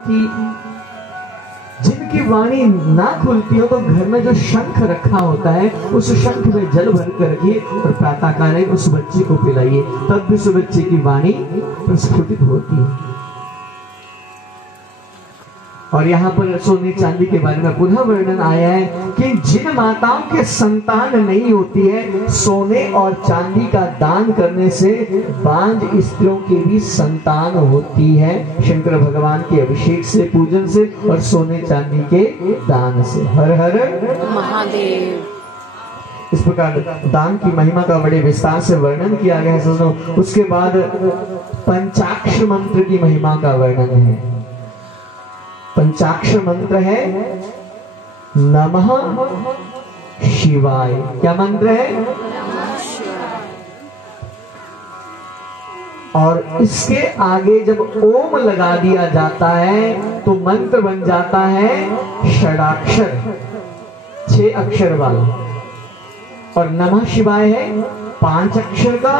कि जिनकी वाणी ना खुलती हो तो घर में जो शंख रखा होता है उस शंख में जल भर कर रखिए और प्रातःकाल उस बच्चे को पिलाइए, तब भी उस बच्चे की वाणी प्रस्फुटित होती है। और यहाँ पर सोने चांदी के बारे में पुनः वर्णन आया है कि जिन माताओं के संतान नहीं होती है, सोने और चांदी का दान करने से बांझ स्त्रियों की भी संतान होती है, शंकर भगवान के अभिषेक से, पूजन से और सोने चांदी के दान से। हर हर महादेव। इस प्रकार दान की महिमा का बड़े विस्तार से वर्णन किया गया है। सुनो, उसके बाद पंचाक्षर मंत्र की महिमा का वर्णन है। पंचाक्षर मंत्र है नमः शिवाय। क्या मंत्र है? और इसके आगे जब ओम लगा दिया जाता है तो मंत्र बन जाता है षडाक्षर, 6 अक्षर वाला। और नमः शिवाय है 5 अक्षर का,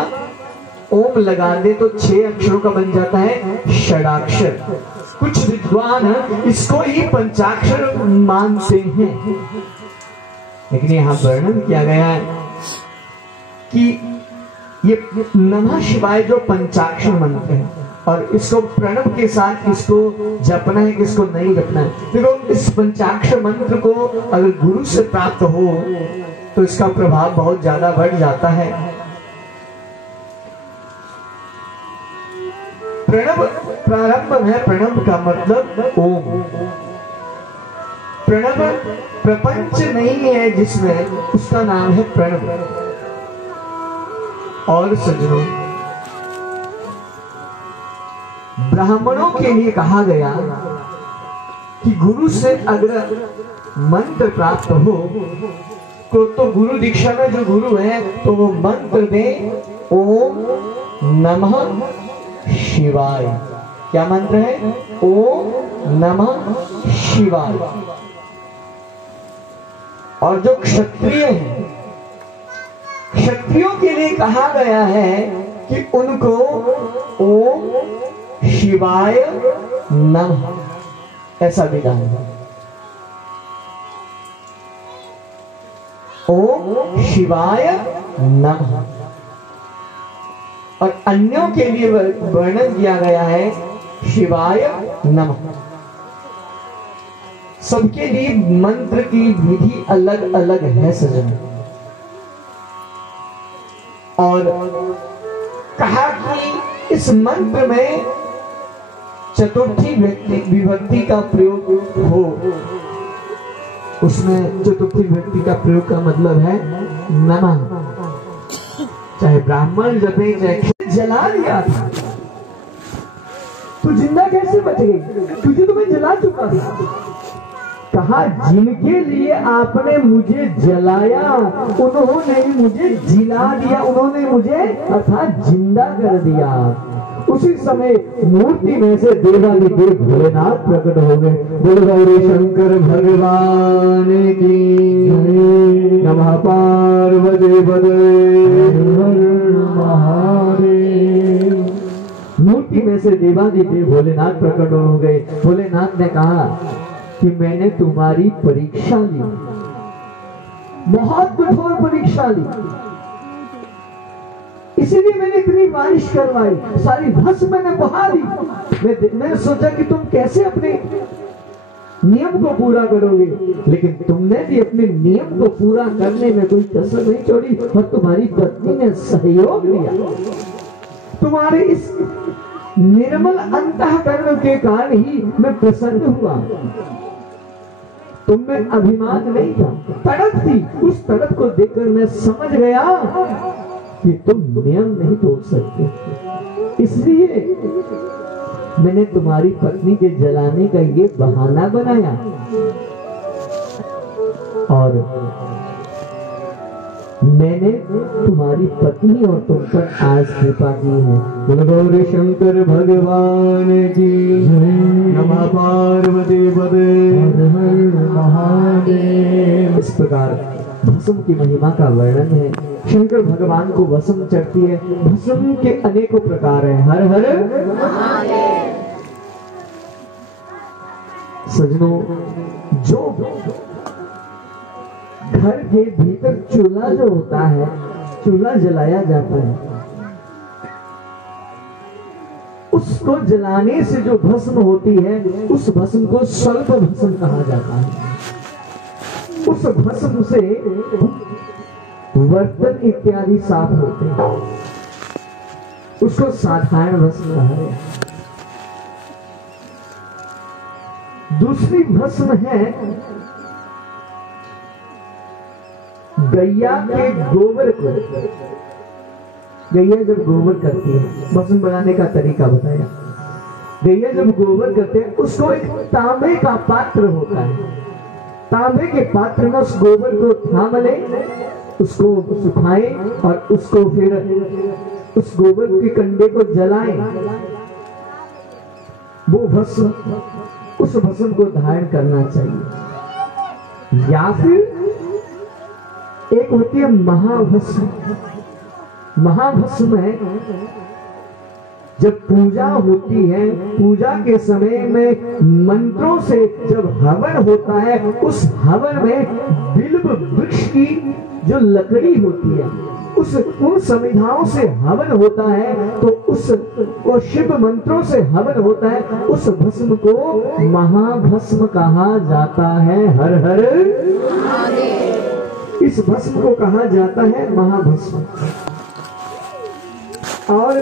ओम लगा दे तो 6 अक्षरों का बन जाता है षडाक्षर। कुछ विद्वान इसको ही पंचाक्षर मानते हैं, लेकिन यहां वर्णन किया गया है कि ये नमः शिवाय जो पंचाक्षर मंत्र है और इसको प्रणव के साथ इसको जपना है, किसको नहीं जपना है। देखो, इस पंचाक्षर मंत्र को अगर गुरु से प्राप्त हो तो इसका प्रभाव बहुत ज्यादा बढ़ जाता है। प्रणव प्रारंभ है, प्रणव का मतलब ओम। प्रणव प्रपंच नहीं है जिसमें, उसका नाम है प्रणव। और सज्जनों, ब्राह्मणों के लिए कहा गया कि गुरु से अगर मंत्र प्राप्त हो तो गुरु दीक्षा में जो गुरु है तो वो मंत्र दे ओम नमः शिवाय। क्या मंत्र है? ओम नमः शिवाय। और जो क्षत्रिय हैं, क्षत्रियों के लिए कहा गया है कि उनको ओम शिवाय नमः ऐसा विधान है। ओम शिवाय नमः। और अन्यों के लिए वर्णन किया गया है शिवाय नमः। सबके लिए मंत्र की विधि अलग अलग है सजन। और कहा कि इस मंत्र में चतुर्थी विभक्ति का प्रयोग हो। उसमें चतुर्थी विभक्ति का प्रयोग का मतलब है नमः। चाहे ब्राह्मण जपे, चाहे जला दिया था तो जिंदा कैसे बच गई? तुझे तो मैं जला चुका था। कहा जिनके लिए आपने मुझे जलाया उन्होंने मुझे जिला दिया, उन्होंने मुझे अर्थात जिंदा कर दिया। उसी समय मूर्ति में से देवादिदेव भोलेनाथ प्रकट हो गए। बोल गौरी शंकर भगवान की नमः। पार्वती पते महादेव। मूर्ति में से देवादिदेव भोलेनाथ प्रकट हो गए। भोलेनाथ ने कहा कि मैंने तुम्हारी परीक्षा ली, बहुत कठोर परीक्षा ली, इसीलिए मैंने इतनी बारिश करवाई, सारी भस्म मैंने बहा दी। मैंने सोचा कि तुम कैसे अपने नियम को पूरा करोगे, लेकिन तुमने भी अपने नियम को पूरा करने में कोई कसर नहीं छोड़ी और तुम्हारी पत्नी ने सहयोग दिया। तुम्हारे इस निर्मल अंतःकरण के कारण ही मैं प्रसन्न हुआ। तुम में अभिमान नहीं था, तड़प थी। उस तड़प को देखकर मैं समझ गया कि तुम नियम नहीं तोड़ सकते, इसलिए मैंने तुम्हारी पत्नी के जलाने का ये बहाना बनाया और मैंने तुम्हारी पत्नी और तुम पर आज कृपा की है। बोल गौरी शंकर भगवान की नमः। पार्वती पते महादेव। इस प्रकार भस्म की महिमा का वर्णन है। शंकर भगवान को भस्म चढ़ती है। भस्म के अनेकों प्रकार है। हर हर सजनों, जो घर के भीतर चूल्हा जो होता है, चूल्हा जलाया जाता है, उसको जलाने से जो भस्म होती है, उस भस्म को स्वल्प भस्म कहा जाता है। उस भस्म से बर्तन इत्यादि साफ होते हैं, उसको साधारण भस्म कहा गया। दूसरी भस्म है गैया के गोबर को। गैया जब गोबर करती है, भस्म बनाने का तरीका बताया। गैया जब गोबर करते हैं, उसको एक तांबे का पात्र होता है, तांबे के पात्र में उस गोबर को थाम ले, उसको सुखाएं और उसको फिर उस गोबर के कंडे को जलाएं। वो भस्म, उस भस्म को धारण करना चाहिए। या फिर एक होती है महाभस्म। महाभस्म है जब पूजा होती है, पूजा के समय में मंत्रों से जब हवन होता है, उस हवन में बिल्व वृक्ष की जो लकड़ी होती है, उन समिधाओं से हवन होता है, तो वो शिव मंत्रों से हवन होता है, उस भस्म को महाभस्म कहा जाता है। हर हर इस भस्म को कहा जाता है महाभस्म। और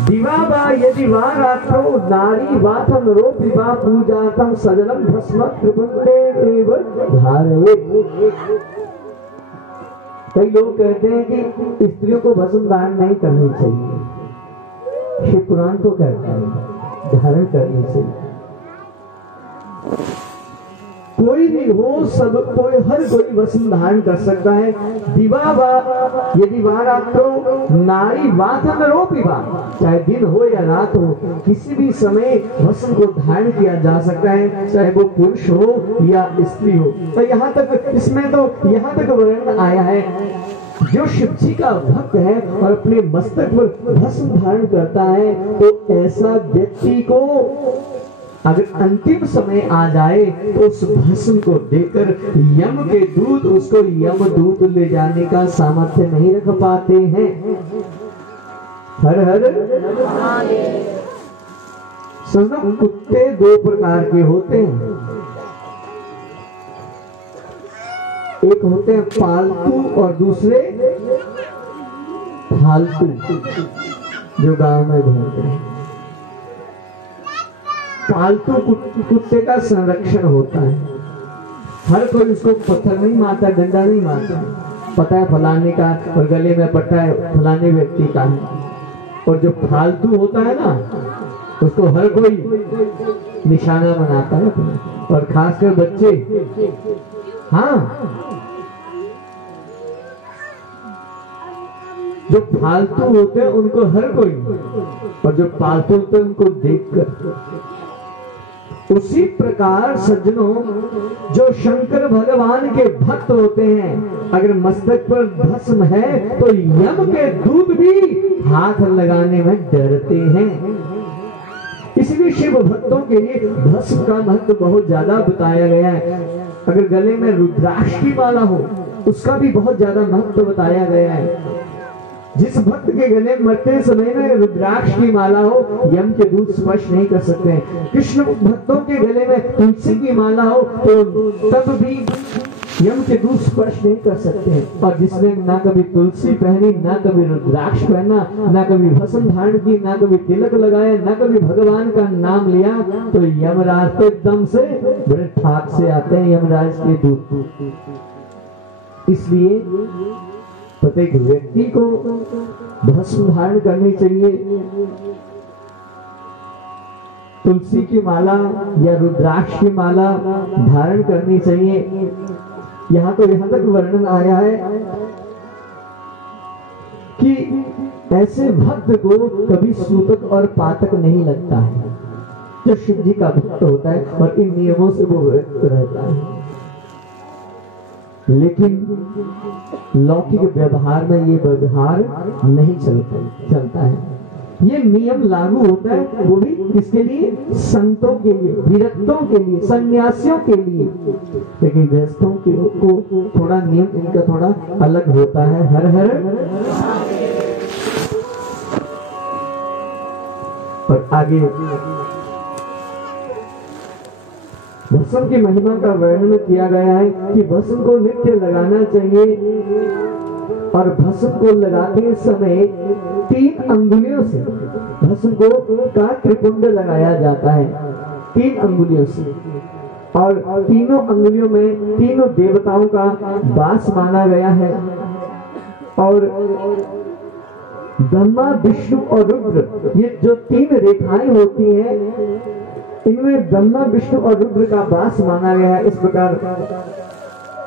दिवा वा यदि वा रात्रो नारी वाथम रोपि वा पूजातम सजलम भस्म त्रिपुंडे एव धारये। कई लोग कहते हैं कि स्त्रियों को भस्म धारण नहीं करनी चाहिए। शिव पुराण को कहता है धारण करनी चाहिए। कोई भी हो, सब कोई, हर कोई भस्म धारण कर सकता है। दिवा वा यदि वा रात्रो नारी वाथम रोपि वा, चाहे दिन हो या रात हो, किसी भी समय भस्म को धारण किया जा सकता है, चाहे वो पुरुष हो या स्त्री हो। तो यहाँ तक, इसमें तो यहाँ तक वर्णन आया है, जो शिव जी का भक्त है और अपने मस्तक पर भस्म धारण करता है, तो ऐसा व्यक्ति को अगर अंतिम समय आ जाए तो उस भस्म को देकर यम के दूत उसको यम दूत ले जाने का सामर्थ्य नहीं रख पाते हैं। हर हर सुनो, कुत्ते दो प्रकार के होते हैं। एक होते हैं पालतू और दूसरे फालतू, जो गांव में घूमते हैं। पालतू कुत्ते का संरक्षण होता है, हर कोई उसको पत्थर नहीं मारता, डंडा नहीं मारता, पता है फलाने का, और गले में पट्टा है फलाने व्यक्ति का है। और जो फालतू होता है ना, उसको हर कोई निशाना बनाता है, और खासकर बच्चे। हाँ, जो फालतू होते हैं उनको हर कोई, और जो पालतू होते हैं उनको देखकर। उसी प्रकार सज्जनों, जो शंकर भगवान के भक्त होते हैं, अगर मस्तक पर भस्म है तो यम के दूत भी हाथ लगाने में डरते हैं। इसलिए शिव भक्तों के लिए भस्म का महत्व बहुत ज्यादा बताया गया है। अगर गले में रुद्राक्ष की माला हो, उसका भी बहुत ज्यादा महत्व बताया गया है। जिस भक्त के गले मरते समय में रुद्राक्ष की माला हो, यम के दूत स्पर्श नहीं कर सकते हैं। कृष्ण भक्तों के गले में तुलसी की माला हो, तो तब भी यम के दूत स्पर्श नहीं कर सकते हैं। और जिसने ना कभी तुलसी पहनी, ना कभी रुद्राक्ष पहना, ना कभी भस्म धारण की, ना कभी तिलक लगाया, ना कभी भगवान का नाम लिया, तो यमराज तो एकदम से बड़े ठाक से आते हैं यमराज के दूत। इसलिए प्रत्येक व्यक्ति को भस्म धारण करनी चाहिए। तुलसी की माला या रुद्राक्ष की माला धारण करनी चाहिए। यहाँ तो यहाँ तक वर्णन आया है कि ऐसे भक्त को कभी सूतक और पातक नहीं लगता है, जो शिव जी का भक्त होता है और इन नियमों से वो व्यक्त रहता है। लेकिन लौकिक व्यवहार में ये व्यवहार नहीं चलता है। ये नियम लागू होता है, वो भी किसके लिए? संतों के लिए, विरक्तों के लिए, सन्यासियों के लिए। लेकिन गृहस्थों को थोड़ा नियम इनका थोड़ा अलग होता है। हर हर। और आगे भस्म की महिमा का वर्णन किया गया है कि भस्म को नित्य लगाना चाहिए और भस्म को लगाते समय 3 अंगुलियों से भस्म को का त्रिपुंड लगाया जाता है, 3 अंगुलियों से। और तीनों अंगुलियों में तीनों देवताओं का वास माना गया है। और ब्रह्मा, विष्णु और रुद्र, ये जो 3 रेखाएं होती हैं, इनमें ब्रह्मा, विष्णु और रुद्र का वास माना गया है। इस प्रकार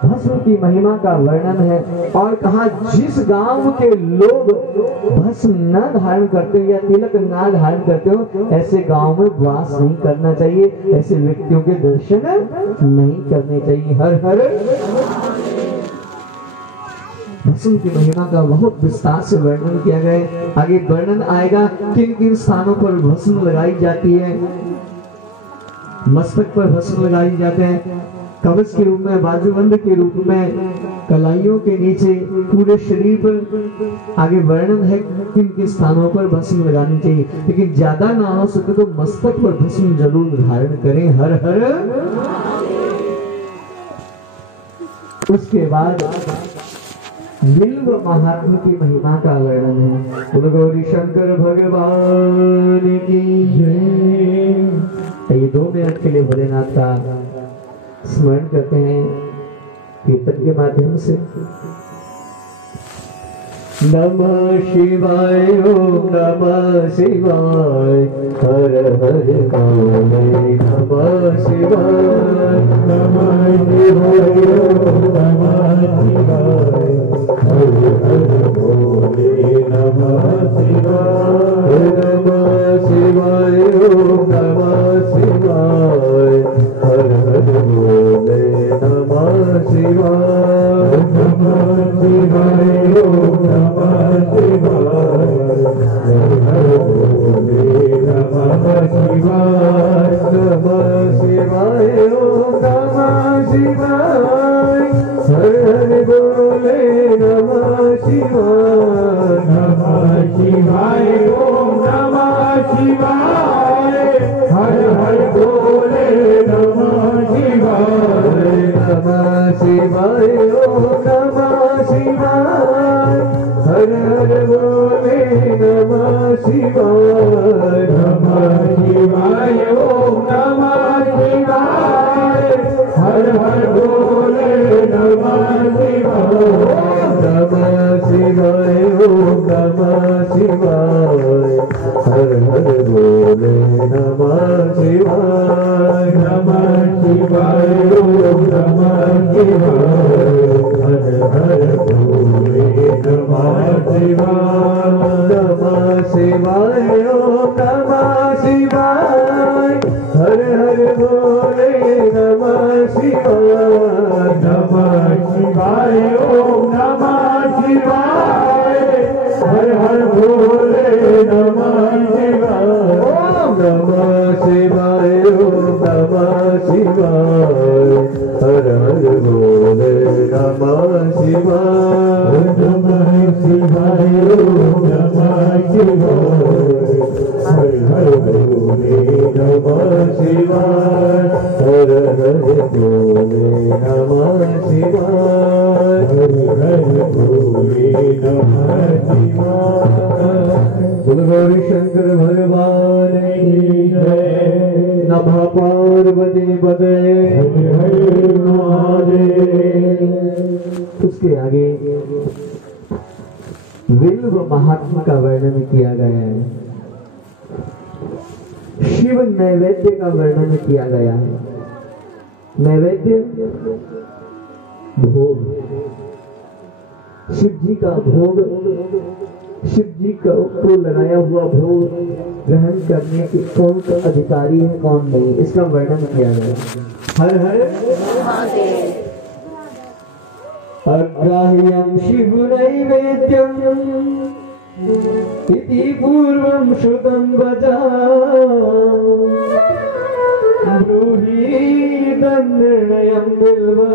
भस्म की महिमा का वर्णन है। और कहा जिस गांव के लोग भस्म न धारण करते हो या तिलक न धारण करते हो, ऐसे गांव में वास नहीं करना चाहिए, ऐसे व्यक्तियों के दर्शन नहीं करने चाहिए। हर हर। भस्म की महिमा का बहुत विस्तार से वर्णन किया गया है। आगे वर्णन आएगा किन किन स्थानों पर भस्म लगाई जाती है। मस्तक पर भस्म लगाई जाते हैं, कवच के रूप में, बाजूबंद के रूप में, कलाइयों के नीचे, पूरे शरीर पर। आगे वर्णन है किन किन स्थानों पर भस्म लगानी चाहिए, लेकिन ज्यादा ना हो सके तो मस्तक पर भस्म जरूर धारण करें। हर हर। उसके बाद बिल्व महात्म की महिमा का वर्णन है। बोलो गौरी शंकर भगवान की जय। ये 2 मिनट के लिए भोलेनाथ का स्मरण करते हैं कीर्तन के माध्यम से। नमः शिवाय, ओम नमः शिवाय, हर हर भोले नमः शिवाय, नमः शिवाय, ओम नमः शिवाय, हर हर भोले नमः शिवाय, नमः शिवाय, ओम नमः शिवाय, हर हर भोले नमः शिवाय, नमः शिवाय, ओम नमः शिवाय, हर हर भोले नमः शिवाय, नमः शिवाय, ओम नमः शिवाय, हर हर भोले नमः शिवाय, नमः शिवाय, ओम नमः शिवाय, हर हर भोले नमः शिवाय, नमः शिवाय, ओम नमः शिवाय, हर हर भोले नमः शिवाय, नमः शिवाय, ओम नमः शिवाय, हर हर भोले नमः शिवाय, नमः शिवाय, ओम नमः शिवाय, हर हर भोले नमः शिवाय, नमः शिवाय, ओम नमः शिवाय, हर हर भोले नमः शिवाय, नमः शिवाय, ओम नमः शिवाय, हर हर भोले नमः शिवाय, नमः शिवाय, ओम नमः शिवाय, हर हर भोले नमः शिवाय, नमः शिवाय, ओम नमः शिवाय, हर हर भोले नमः शिवाय, नमः शिवाय, ओम नमः शिवाय, हर हर भोले नमः शिवाय, हर हर भोले नमः शिवाय, हर हर भोले नमः शिवाय। गौरी शंकर भगवान की जय। नमः पार्वती पते हर महादेव। उसके आगे बिल्व महात्मा का वर्णन किया गया है, शिव नैवेद्य का वर्णन किया गया है। नैवेद्य भोग, शिव जी का भोग, शिव जी को लगाया हुआ भोग ग्रहण करने के कौन अधिकारी है कौन नहीं, इसका वर्णन किया गया। हर हर अग्राह्यं शिव नैवेद्यं इति पूर्वं श्रुतं वचा ब्रूहि तन्निर्णयं बिल्वा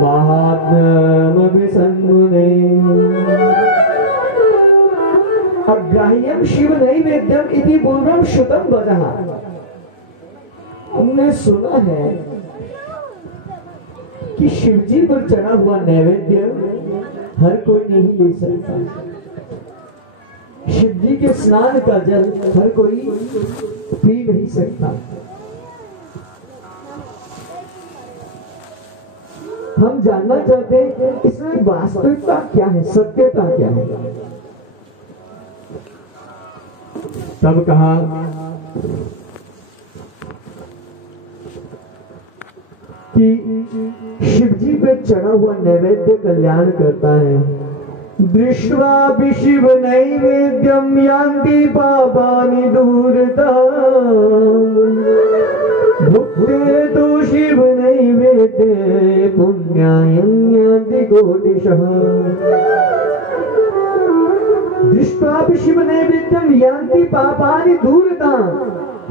महात्म्यमभिसन्मुने अग्राह्यं शिव नैवेद्यम इति पूर्वं श्रुतं वचः। हमने सुना है कि शिव जी पर चढ़ा हुआ नैवेद्य हर कोई नहीं ले सकता। शिव जी के स्नान का जल हर कोई पी नहीं सकता। हम जानना चाहते हैं इसमें वास्तविकता क्या है, सत्यता क्या है। तब कहा कि शिव जी पे चढ़ा हुआ नैवेद्य कल्याण करता है। दृष्ट्वा भी शिव नैवेद्यम यान्ति पापानि दूरता भुक्ते तो शिव नैवेद्ये पुण्यायं यान्ति कोटिशः। दृष्ट्वा भी शिव नैवेद्यम यान्ति पापानि दूरता।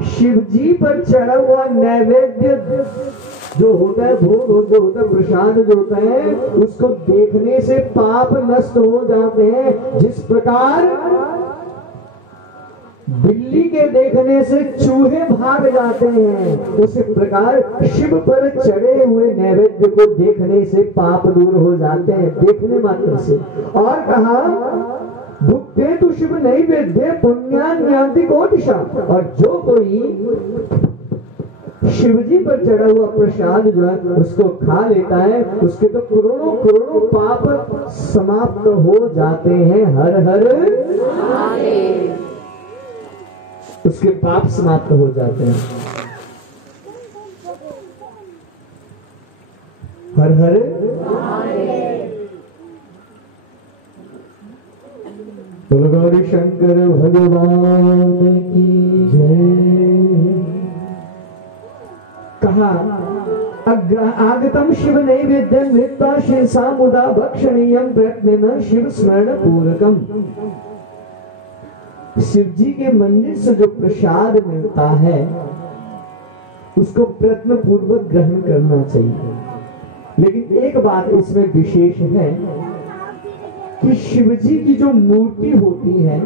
शिव जी पर चढ़ा हुआ नैवेद्य जो होता है, भोग जो होता है, प्रसाद जो होता है, उसको देखने से पाप नष्ट हो जाते हैं। जिस प्रकार बिल्ली के देखने से चूहे भाग जाते हैं, उसी प्रकार शिव पर चढ़े हुए नैवेद्य को देखने से पाप दूर हो जाते हैं, देखने मात्र से। और कहा भुक्ते तो शिव नैवेद्य पुण्यान यान्ति कोटिशा। और जो कोई शिव जी पर चढ़ा हुआ प्रसाद जो है उसको खा लेता है, उसके तो करोड़ों करोड़ों पाप समाप्त हो जाते हैं। हर हर उसके पाप समाप्त हो जाते हैं। हर हर गौरी शंकर भगवान की जय। कहा आगतम शिव नैवेद्यं नृत्वा शीर्षा मुदा भक्षणीयं प्रयत्नेन शिव स्मरण पूरकम। शिव जी के मंदिर से जो प्रसाद मिलता है उसको प्रयत्न पूर्वक ग्रहण करना चाहिए। लेकिन एक बात इसमें विशेष है कि शिव जी की जो मूर्ति होती है,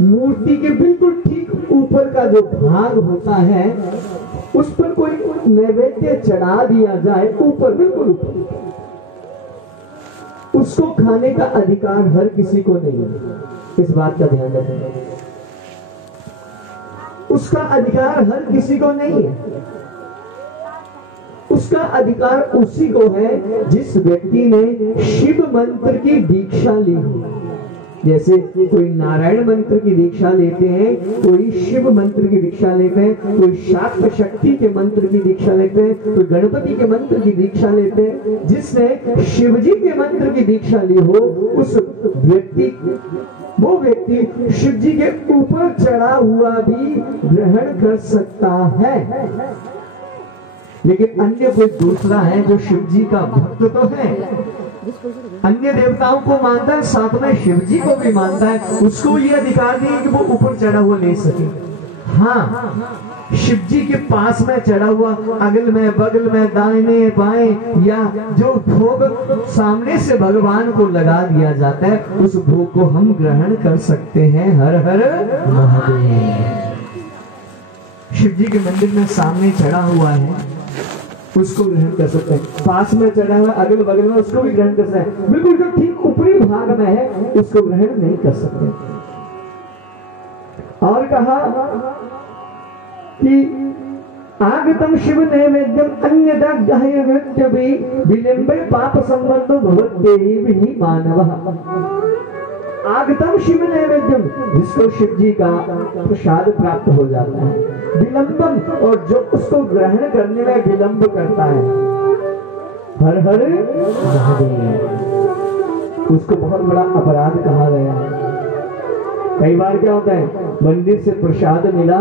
मूर्ति के बिल्कुल ठीक ऊपर का जो भाग होता है उस पर कोई नैवेद्य चढ़ा दिया जाए, ऊपर बिल्कुल ऊपर, उसको खाने का अधिकार हर किसी को नहीं है। इस बात का ध्यान रखें, उसका अधिकार हर किसी को नहीं है। उसका अधिकार उसी को है जिस व्यक्ति ने शिव मंत्र की दीक्षा ली हो। जैसे कोई नारायण मंत्र की दीक्षा लेते हैं, कोई शिव मंत्र की दीक्षा लेते हैं, कोई शाक्त शक्ति के मंत्र की दीक्षा लेते हैं, कोई गणपति के मंत्र की दीक्षा लेते हैं। जिसने शिव जी के मंत्र की दीक्षा ली हो वो व्यक्ति शिव जी के ऊपर चढ़ा हुआ भी ग्रहण कर सकता है। लेकिन अन्य कोई दूसरा है जो शिव जी का भक्त तो है, अन्य देवताओं को मानता है, साथ में शिव जी को भी मानता है, उसको ये अधिकार नहीं है कि वो ऊपर चढ़ा हुआ ले सके। हाँ, शिव जी के पास में चढ़ा हुआ अगल में बगल में दाहिने बाएं या जो भोग सामने से भगवान को लगा दिया जाता है उस भोग को हम ग्रहण कर सकते हैं। हर हर महादेव। शिव जी के मंदिर में सामने चढ़ा हुआ है उसको ग्रहण कर सकते हैं, पास में चढ़ा हुआ अगल बगल में उसको भी ग्रहण कर सकते हैं, बिल्कुल जो ठीक ऊपरी भाग में है उसको ग्रहण नहीं कर सकते। और कहा कि आगतम शिव नैवेद्यम अन्यथा ग्राह्य नृत्य भी विलंबे पाप संबंधो भवत्येहि मानवः। आगतम शिव नैवेद्यम, जिसको शिव जी का प्रसाद प्राप्त हो जाता है, विलंबम, और जो उसको ग्रहण करने में विलंब करता है, हर हर महादेव, उसको बहुत बड़ा अपराध कहा गया है। कई बार क्या होता है, मंदिर से प्रसाद मिला,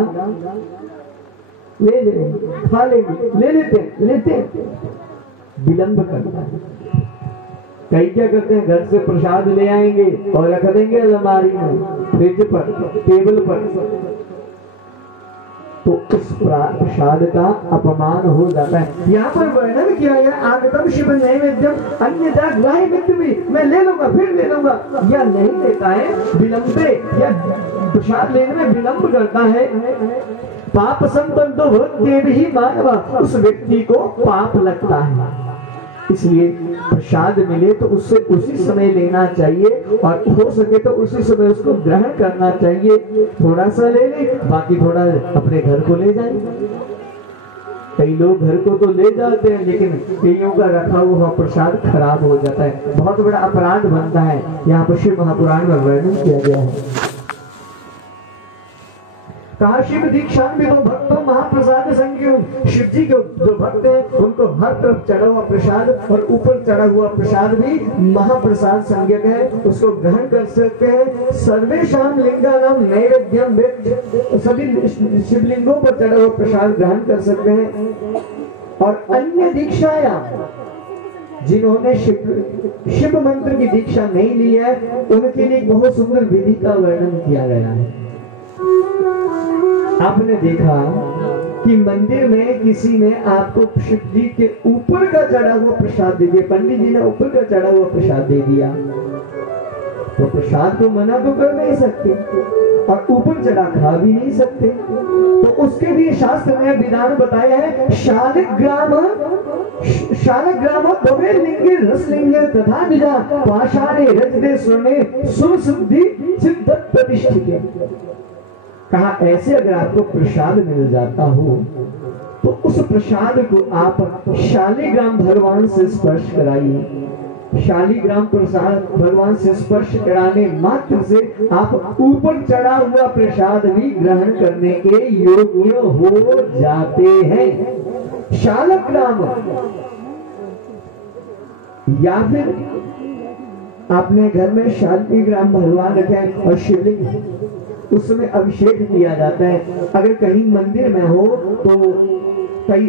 ले ले खा लेंगे, ले लेते विलंब करता है। कई क्या करते हैं, घर से प्रसाद ले आएंगे और रख देंगे अलमारी में, फ्रिज पर, टेबल पर, तो उस प्रसाद का अपमान हो जाता है। यहाँ पर वर्णन किया गया आगतम शिव नैवेद्यम अन्यथा ग्राह्य मित्र भी, मैं ले लूंगा फिर ले लूंगा, या नहीं लेता है, विलंबे या प्रसाद लेने में विलंब करता है, पाप संबंधो भवत्येव ही मानवा, उस व्यक्ति को पाप लगता है। इसलिए प्रसाद मिले तो उससे उसी समय लेना चाहिए और हो सके तो उसी समय उसको ग्रहण करना चाहिए। थोड़ा सा ले ले, बाकी थोड़ा अपने घर को ले जाए। कई लोग घर को तो ले जाते हैं लेकिन कईयों का रखा हुआ प्रसाद खराब हो जाता है, बहुत बड़ा अपराध बनता है। यहाँ पर शिव महापुराण में वर्णन किया गया है। कहा शिव दीक्षा भक्तों महाप्रसाद संज्ञ, शिव जी के जो भक्त हैं उनको हर तरफ चढ़ा हुआ प्रसाद और ऊपर चढ़ा हुआ प्रसाद भी महाप्रसाद संज्ञक है, उसको ग्रहण कर सकते हैं। सर्वेशाम लिंगा नाम नैवेद्यम, सभी शिवलिंगों पर चढ़ा हुआ प्रसाद ग्रहण कर सकते हैं। और अन्य दीक्षाया, जिन्होंने शिव मंत्र की दीक्षा नहीं ली है उनके लिए बहुत सुंदर विधि का वर्णन किया गया है। आपने देखा कि मंदिर में किसी ने आपको शिव जी के ऊपर का चढ़ा हुआ प्रसाद दे दिया, पंडित जी ने ऊपर का चढ़ा हुआ प्रसाद दे दिया, तो प्रसाद को मना तो कर नहीं सकते और ऊपर चढ़ा खा भी नहीं सकते। तो उसके लिए शास्त्र में विधान बताया है, शालिग्राम भवे लिंगे रसलिंगे तथा निजा पाषाणे रजते स्वर्णे सुरसिद्धि सिद्धत प्रतिष्ठिते। कहा ऐसे अगर आपको प्रसाद मिल जाता हो तो उस प्रसाद को आप शालिग्राम भगवान से स्पर्श कराइए। शालिग्राम प्रसाद भगवान से स्पर्श कराने मात्र से आप ऊपर चढ़ा हुआ प्रसाद भी ग्रहण करने के योग्य हो जाते हैं। शालिग्राम, या फिर आपने घर में शालिग्राम भगवान रखे और शिवलिंग, उसमें अभिषेक किया जाता है। अगर कहीं मंदिर में हो तो कई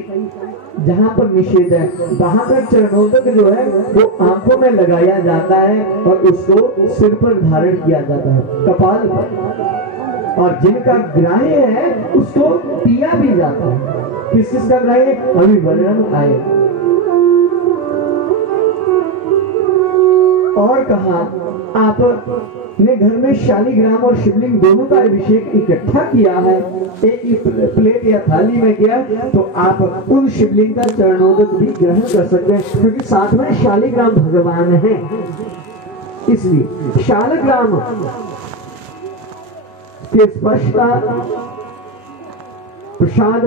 जहां पर निषेध है वहां का चरणोदक जो है वो आंखों में लगाया जाता है और उसको सिर पर धारण किया जाता है, कपाल पर, और जिनका ग्राह्य है उसको पिया भी जाता है। किस किस का ग्राह्य अभी वर्णन आए। और कहा आपने घर में शालिग्राम और शिवलिंग दोनों का अभिषेक इकट्ठा किया है, एक ही प्लेट या थाली में किया, तो आप उन शिवलिंग का चरणोदक भी ग्रहण कर सकते हैं, क्योंकि साथ में शालिग्राम भगवान है। इसलिए शालिग्राम के स्पर्शता प्रसाद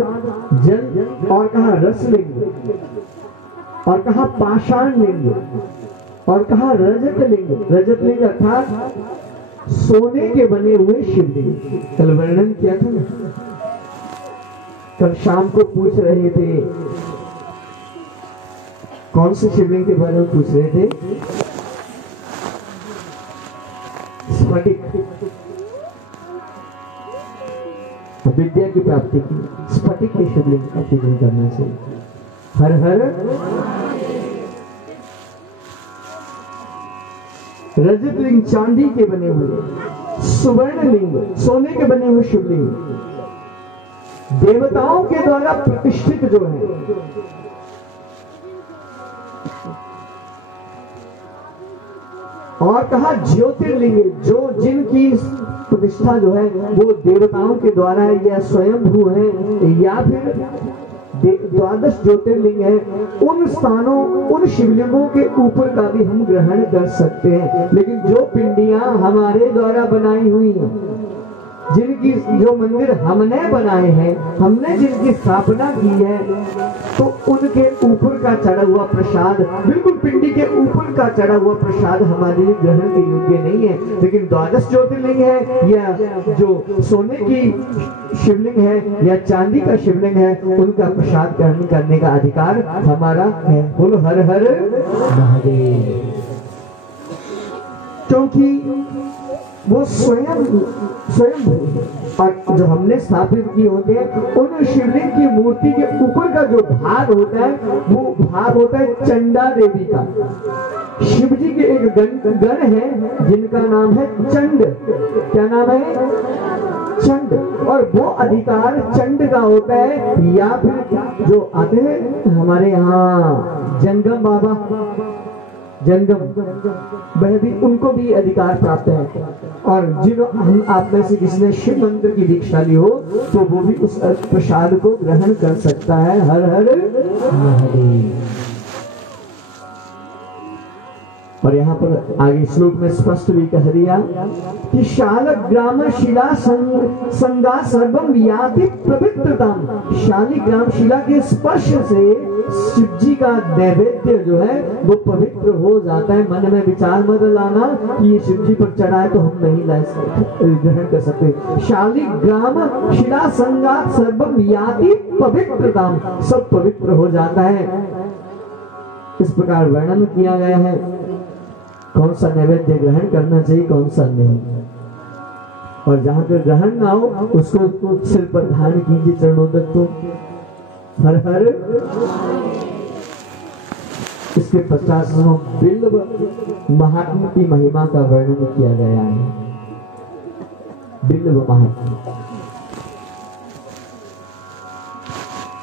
जल, और कहा रसलिंग, और कहा पाषाण लिंग, और कहा रजत लिंग। रजत लिंग अर्थात सोने के बने हुए शिवलिंग। कल वर्णन किया था ना, कल शाम को पूछ रहे थे कौन से शिवलिंग के बारे में पूछ रहे थे, स्फटिक, विद्या की प्राप्ति की स्फटिक के शिवलिंग का पूजन करना चाहिए। हर हर रजत लिंग चांदी के बने हुए, सुवर्ण लिंग सोने के बने हुए शिवलिंग देवताओं के द्वारा प्रतिष्ठित जो है, और कहा ज्योतिर्लिंग, जो जिनकी प्रतिष्ठा जो है वो देवताओं के द्वारा है या स्वयंभू है या फिर द्वादश ज्योतिर्लिंग है, उन स्थानों उन शिवलिंगों के ऊपर का भी हम ग्रहण कर सकते हैं। लेकिन जो पिंडियां हमारे द्वारा बनाई हुई हैं, जिनकी जो मंदिर हमने बनाए हैं, हमने जिनकी स्थापना की है, तो उनके ऊपर का चढ़ा हुआ प्रसाद, बिल्कुल पिंडी के ऊपर का चढ़ा हुआ प्रसाद हमारे लिए ग्रहण के योग्य नहीं है। लेकिन द्वादश ज्योतिर्लिंग है या जो सोने की शिवलिंग है या चांदी का शिवलिंग है, उनका प्रसाद ग्रहण करने का अधिकार हमारा है। बोलो हर हर महादेव। क्योंकि वो स्वयं और जो हमने स्थापित किए होते हैं, उन शिवलिंग की मूर्ति के ऊपर का जो भाग होता है वो भाग होता है चंडा देवी का। शिव जी के एक गण है जिनका नाम है चंड। क्या नाम है? चंड। और वो अधिकार चंड का होता है, या फिर जो आते हैं हमारे यहाँ जंगम बाबा, जंगम, वह भी, उनको भी अधिकार प्राप्त है। और जिन हम आप में से किसी ने शिव मंत्र की दीक्षा ली हो तो वो भी उस प्रसाद को ग्रहण कर सकता है। हर हर महादेव। और यहाँ पर आगे श्लोक में स्पष्ट भी कह दिया कि शालग्राम शिला संगा सर्वम याति पवित्रताम। शालिग्राम शिला के स्पर्श से शिव जी का नैवेद्य जो है वो पवित्र हो जाता है। मन में विचार मत लाना कि ये शिव जी पर चढ़ा है तो हम नहीं ग्रहण कर सकते। शालिग्राम शिला संगा सर्वम याति पवित्रताम, सब पवित्र हो जाता है। इस प्रकार वर्णन किया गया है कौन सा नैवेद्य ग्रहण करना चाहिए, कौन सा नहीं। और जहां पर ग्रहण ना हो उसको सिर पर धारण कीजिए, चरणों तक। तो हर हर। इसके 50वें बिल्व महात्मा की महिमा का वर्णन किया गया है। बिल्व महात्मा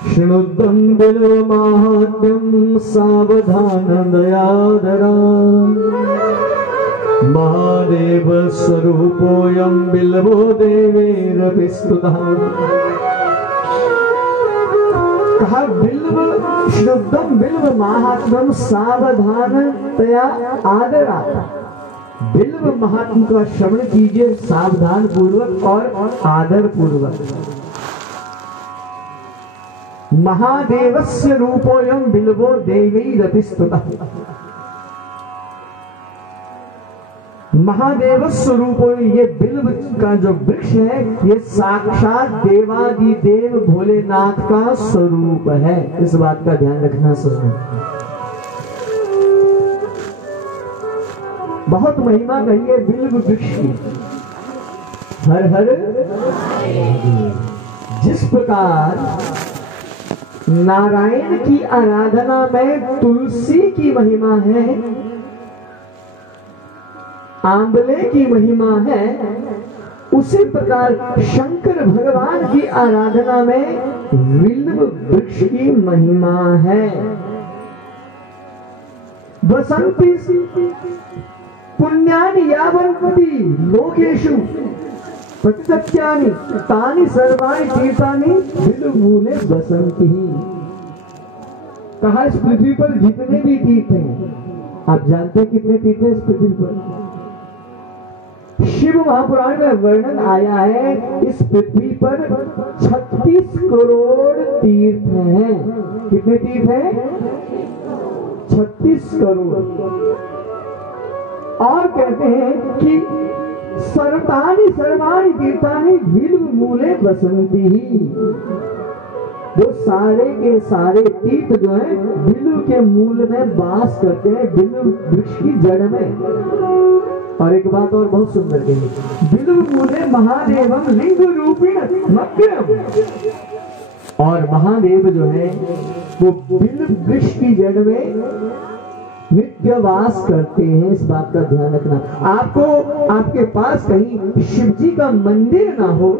शृणुद्धं बिल्व माहात्म्यं सावधान दयादरा महादेव स्वरूपोऽयं बिल्वो देवैरपि स्तुतः। कहा बिल्व शुद्धम बिल्व महात्म्यम सावधानतया आदरा। बिल्व महात्म का श्रवण कीजिए सावधान पूर्वक और आदर पूर्वक। महादेवस्य रूपोऽयं बिल्वो देवैरपि स्तुतः। महादेव स्वरूप, ये बिल्व का जो वृक्ष है ये साक्षात देवादिदेव भोलेनाथ का स्वरूप है। इस बात का ध्यान रखना। सुनो, बहुत महिमा कही है बिल्व वृक्ष की। हर हर। जिस प्रकार नारायण की आराधना में तुलसी की महिमा है, आंवले की महिमा है, उसी प्रकार शंकर भगवान की आराधना में बिल्व वृक्ष की महिमा है। वसंती पुण्यानि यावन्ति लोकेषु प्रतिसत्यानि तानि सर्वाणि तीर्थानि बिल्वमूले वसन्ति। कहा इस पृथ्वी पर जितने भी तीर्थ हैं, आप जानते हैं कितने तीर्थ हैं इस पृथ्वी पर? शिव महापुराण में वर्णन आया है इस पृथ्वी पर 36 करोड़ तीर्थ हैं। कितने तीर्थ हैं? 36 करोड़। और कहते हैं कि सर्वाणि सर्वाणि तीर्थानि बिल्वमूले वसन्ति। वो सारे के सारे तीर्थ जो है बिल्व के मूल में वास करते हैं, बिल्व वृक्ष की जड़ में। और एक बात और बहुत सुंदर कही, बिल्वमूले महादेवम लिंग रूपिण मग्नम। और महादेव जो है वो बिल्व वृक्ष की जड़ में नित्य वास करते हैं। इस बात का ध्यान रखना। आपको आपके पास कहीं शिव जी का मंदिर ना हो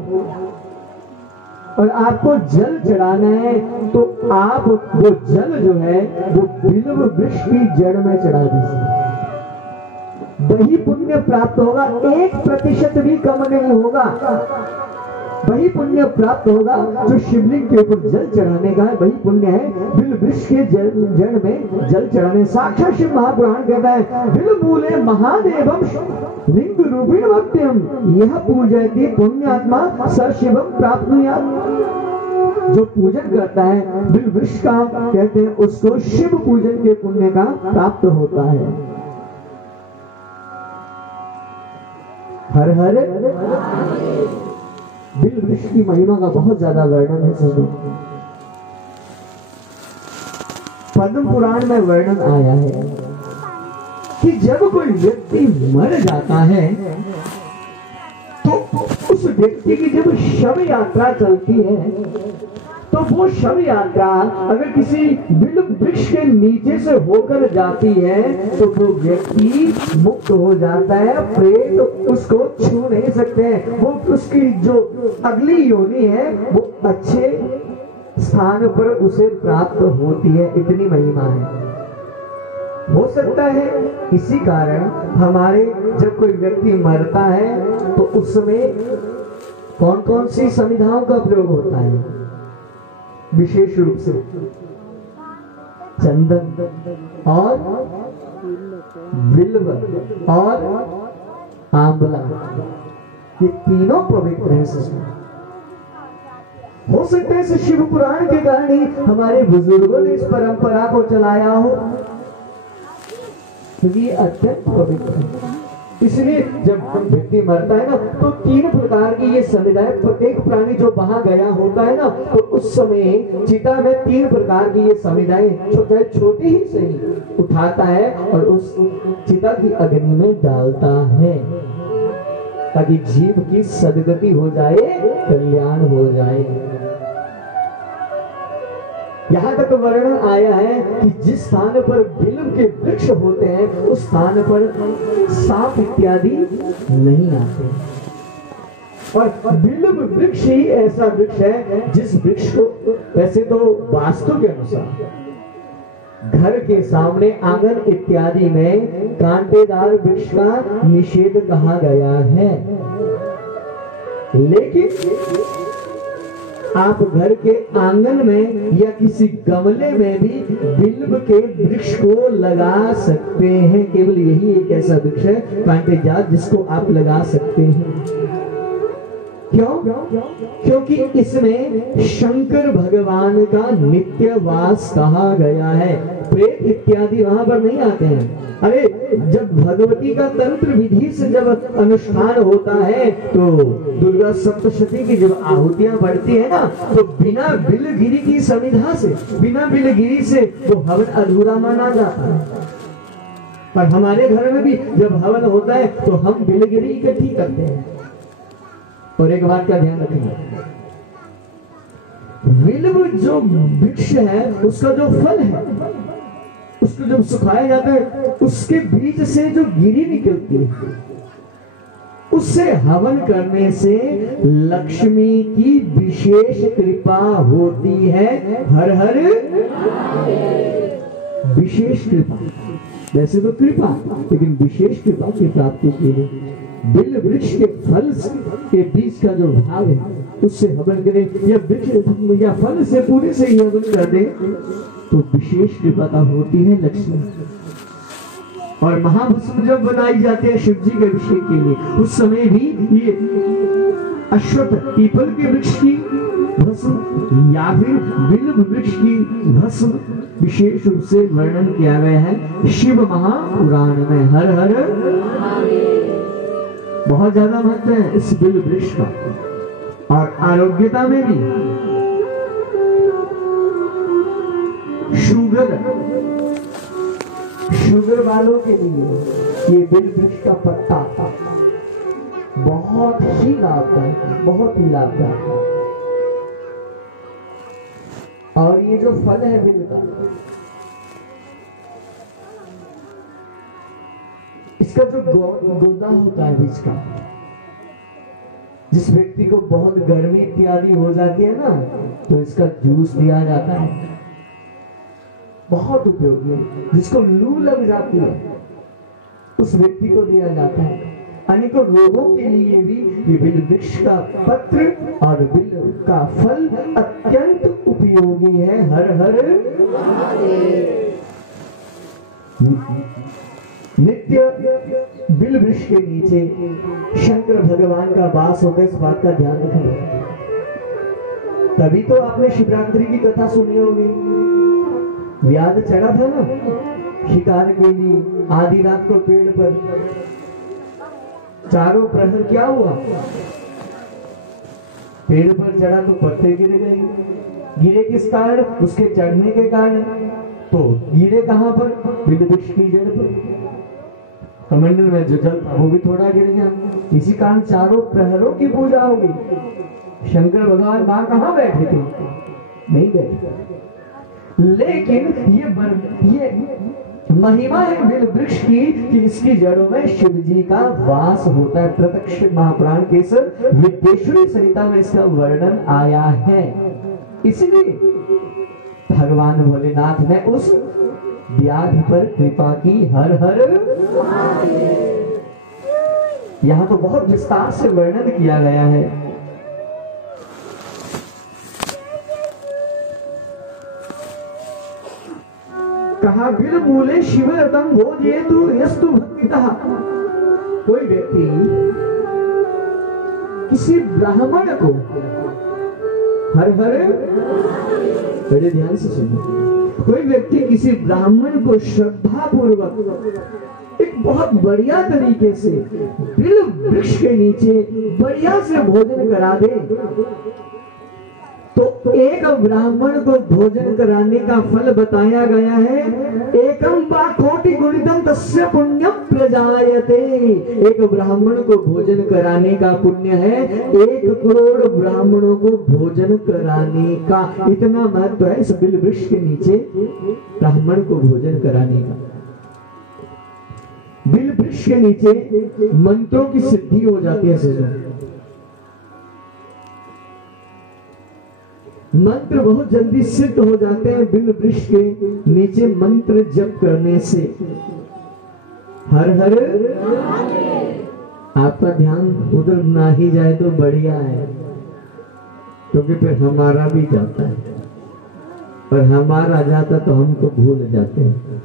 और आपको जल चढ़ाना है तो आप वो जल जो है वो बिल्व वृक्ष की जड़ में चढ़ा दीजिए, वही पुण्य प्राप्त होगा। 1% भी कम नहीं होगा। वही पुण्य प्राप्त होगा जो शिवलिंग के ऊपर जल चढ़ाने का है, वही पुण्य है बिल्व वृक्ष के जड़ में जल चढ़ाने। साक्षात शिव महापुराण कहता है बिल्वमूले महादेवम लिंग रूपिण भक्त्यम यह पूजयति पुण्यात्मा स शिवम प्राप्नुयात्। जो पूजन करता है बिल्व वृक्ष का, कहते हैं उसको शिव पूजन के पुण्य का प्राप्त होता है। हर हर। बिल्व वृक्ष की महिमा का बहुत ज्यादा वर्णन है। सभी पद्म पुराण में वर्णन आया है कि जब कोई व्यक्ति मर जाता है तो उस व्यक्ति की जब शव यात्रा चलती है तो तो वो शव यात्रा अगर किसी बिल वृक्ष के नीचे से होकर जाती है तो वो व्यक्ति मुक्त हो जाता है, प्रेत उसको छू नहीं सकते हैं, वो उसकी जो अगली योनि है वो अच्छे स्थान पर उसे प्राप्त होती है। इतनी महिमा है। हो सकता है इसी कारण हमारे जब कोई व्यक्ति मरता है तो उसमें कौन कौन सी समिधाओं का प्रयोग होता है? विशेष रूप से चंदन और बिल्व और आंवला, ये तीनों पवित्र हैं सचमुच। हो सकता है शिव पुराण के कारण ही हमारे बुजुर्गों ने इस परंपरा को चलाया हो, क्योंकि ये अत्यंत पवित्र है। इसलिए जब व्यक्ति मरता है ना तो 3 प्रकार की ये समिधाएं, प्रत्येक प्राणी जो वहां गया होता है ना तो उस समय चिता में 3 प्रकार की ये समिधाएं चाहे छोटी ही सही उठाता है और उस चिता की अग्नि में डालता है ताकि जीव की सदगति हो जाए, कल्याण हो जाए। यहाँ तक वर्णन आया है कि जिस स्थान पर बिल्व के वृक्ष होते हैं उस स्थान पर सांप इत्यादि नहीं आते। और बिल्व वृक्ष ही ऐसा वृक्ष है जिस वृक्ष को वैसे तो वास्तु के अनुसार घर के सामने आंगन इत्यादि में कांटेदार वृक्ष का निषेध कहा गया है, लेकिन आप घर के आंगन में या किसी गमले में भी बिल्व के वृक्ष को लगा सकते हैं। केवल यही एक ऐसा वृक्ष है कांटेदार जिसको आप लगा सकते हैं। क्यों? क्योंकि इसमें शंकर भगवान का नित्य वास कहा गया है। प्रेत इत्यादि वहां पर नहीं आते हैं। अरे जब भगवती का तंत्र विधि से जब अनुष्ठान होता है तो दुर्गा सप्तशती की जब आहुतियां बढ़ती है ना तो बिना बिलगिरी की समिधा से, बिना बिलगिरी से वो हवन अधूरा माना जाता है। पर हमारे घर में भी जब हवन होता है तो हम बिलगिरी इकट्ठी करते हैं। और एक बात का ध्यान रखेंगे, बिल्व जो वृक्ष है उसका जो फल है उसको जब सुखाया जाता है उसके बीज से जो गिरी निकलती है उससे हवन करने से लक्ष्मी की विशेष कृपा होती है। हर हर विशेष कृपा, वैसे तो कृपा लेकिन विशेष कृपा की प्राप्ति के लिए बिल वृक्ष के फल के बीज का जो भाव है उससे हवन करें या वृक्ष या फल से पूरे से ही हवन कर दे तो विशेष कृपा होती है लक्ष्मी। और महाभस्म जब बनाई जाती है शिव जी के अभिषेक के लिए उस समय भी ये अश्वत्थ पीपल के वृक्ष की भस्म या फिर बिल्व वृक्ष की भस्म विशेष रूप से वर्णन किया गया है शिव महापुराण में। हर हर बहुत ज्यादा महत्व है इस बिल्व वृक्ष का। और आरोग्यता में भी शुगर वालों के लिए ये बिल्व वृक्ष का पत्ता बहुत ही लाभदायक, बहुत ही लाभदायक। और ये जो फल है बिल्व का, इसका जो गोदा होता है बीज का, जिस व्यक्ति को बहुत गर्मी इत्यादि हो जाती है ना तो इसका जूस दिया जाता है, बहुत उपयोगी है। जिसको लू लग जाती है उस व्यक्ति को दिया जाता है। अनेकों रोगों के लिए भी ये बिल्व वृक्ष का पत्र और बिल्व का फल अत्यंत उपयोगी है। हर हर नित्य बिल्व वृक्ष के नीचे शंकर भगवान का वास होता है, इस बात का ध्यान रखें। तभी तो आपने शिवरात्रि की कथा सुनी होगी, व्याध चढ़ा था ना शिकार के लिए आधी रात को पेड़ पर, चारों प्रहर क्या हुआ, पेड़ पर चढ़ा तो पत्ते गिर गए। गिरे किस कारण? उसके चढ़ने के कारण। तो गिरे कहां पर? बिल्व वृक्ष की जड़ पर। कमंडल में जो जल था वो भी थोड़ा गिर गया। इसी कारण चारों प्रहरों की पूजा हो गई। शंकर भगवान वहां कहां बैठे थे? नहीं बैठे। लेकिन ये महिमा है बिल वृक्ष की कि इसकी जड़ों में शिव जी का वास होता है। प्रत्यक्ष महापुराण के इस विद्येश्वरी संहिता में इसका वर्णन आया है। इसलिए भगवान भोलेनाथ ने उस व्याधि पर कृपा की। हर हर यहां तो बहुत विस्तार से वर्णन किया गया है। कहा बिल मूले शिवरतम बोधयेतु यस्तु भक्तितः। कोई व्यक्ति किसी ब्राह्मण को, हर हर, बड़े ध्यान से सुनो, कोई व्यक्ति किसी ब्राह्मण को श्रद्धा पूर्वक एक बहुत बढ़िया तरीके से बिल वृक्ष के नीचे बढ़िया से भोजन करा दे, तो एक ब्राह्मण को भोजन कराने का फल बताया गया है। एकम वा कोटि गुणितम तस्य पुण्यम प्रजायते। एक ब्राह्मण को भोजन कराने का पुण्य है 1 करोड़ ब्राह्मणों को भोजन कराने का। इतना महत्व है इस बिल वृक्ष के नीचे ब्राह्मण को भोजन कराने का। बिल वृक्ष के नीचे मंत्रों की सिद्धि हो जाती है। मंत्र बहुत जल्दी सिद्ध हो जाते हैं बिल वृक्ष के नीचे मंत्र जप करने से। हर हर, आपका ध्यान उधर ना ही जाए तो बढ़िया है, क्योंकि फिर हमारा भी जाता है, और हमारा जाता तो हमको भूल जाते हैं।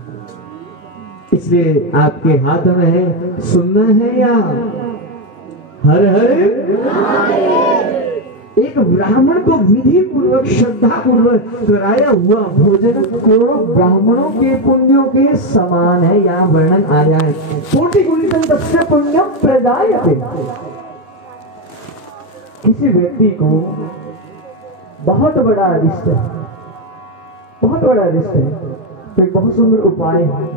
इसलिए आपके हाथ में है, सुनना है या हर हर। एक ब्राह्मण को विधि पूर्वक श्रद्धा पूर्वक कराया हुआ भोजन करोड़ों ब्राह्मणों के पुण्यों के समान है। यहाँ वर्णन आया है, कोटि गुणितम तस्य पुण्यम प्रदायते। किसी व्यक्ति को बहुत बड़ा अरिष्ट है, बहुत बड़ा अरिष्ट है, तो एक बहुत सुंदर उपाय है।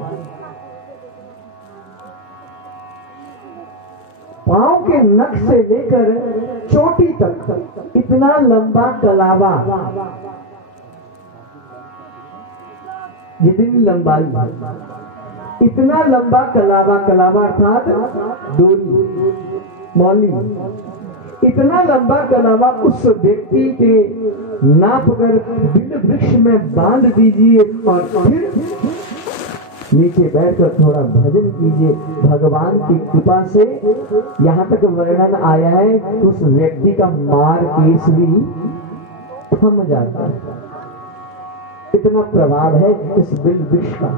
पांव के नख से लेकर चोटी तक इतना लंबा कलावा, जितनी लंबाई, इतना लंबा कलावा, कलावा अर्थात डोरी, मौली, इतना लंबा कलावा उस व्यक्ति के नाप कर बिल वृक्ष में बांध दीजिए और फिर नीचे बैठकर थोड़ा भजन कीजिए। भगवान की कृपा से यहाँ तक वर्णन आया है तो उस व्यक्ति का मार केस भी थम जाता है। इतना प्रभाव है इस बिल वृक्ष का।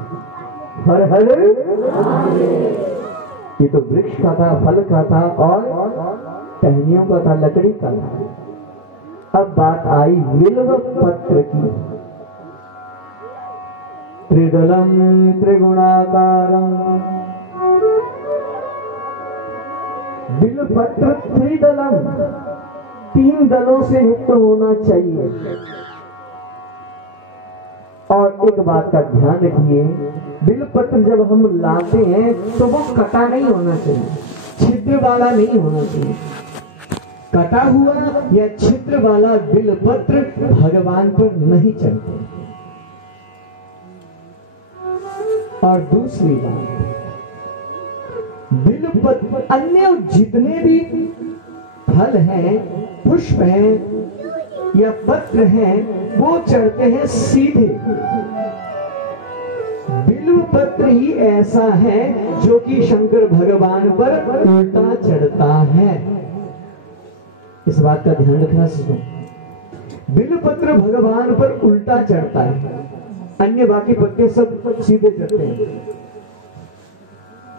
हर हर, ये तो वृक्ष का था, फल का था और टहनियों का था, लकड़ी का था। अब बात आई बिल्व पत्र की। त्रिदलम त्रिगुणाकारम, बिलपत्र त्रिदलम, 3 दलों से युक्त होना चाहिए। और एक बात का ध्यान रखिए, बिलपत्र जब हम लाते हैं तो वो कटा नहीं होना चाहिए, छिद्र वाला नहीं होना चाहिए। कटा हुआ या छिद्र वाला बिलपत्र भगवान पर नहीं चढ़ते। और दूसरी बात, बिलपत्र अन्य जितने भी फल हैं, पुष्प हैं या पत्र हैं, वो चढ़ते हैं सीधे। बिल्वपत्र ही ऐसा है जो कि शंकर भगवान पर उल्टा चढ़ता है। इस बात का ध्यान रखना सीखो। बिल्वपत्र भगवान पर उल्टा चढ़ता है, अन्य बाकी पत्ते सब सीधे चढ़ते हैं।